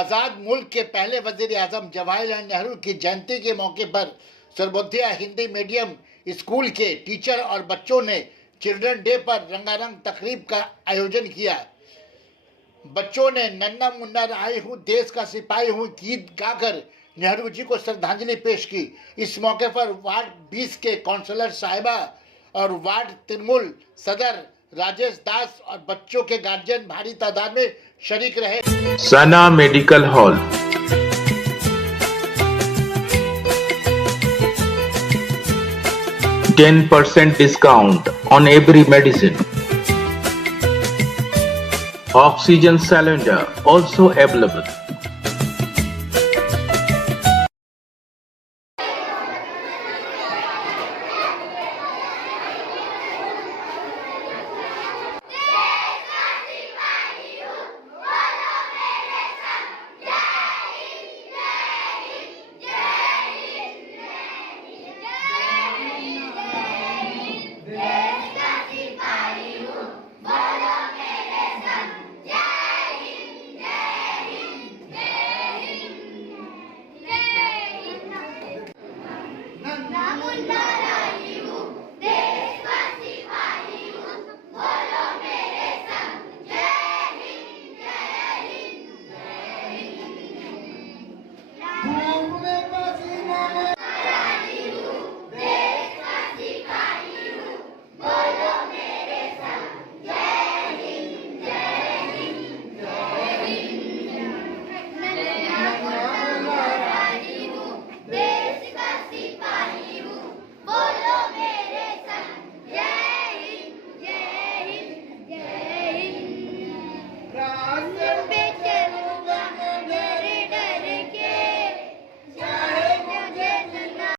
आजाद मुल्क के पहले वजीराआजम जवाहर नहरू की जयंती के मौके पर सर्वोदय हिंदी मीडियम स्कूल के टीचर और बच्चों ने चिल्ड्रन डे पर रंगारंग तकरीब का आयोजन किया। बच्चों ने नन्ना मुन्ना आई हूँ देश का सिपाही हूँ गीत गाकर नेहरू जी को श्रद्धांजलि पेश की। इस मौके पर वार्ड 20 के काउंसलर साहिबा और वार्ड तृणमूल सदर राजेश दास और बच्चों के गार्जियन भारी तादाद में शरीक रहे। सना medical hall, %10 discount on every medicine. Oxygen cylinder also available.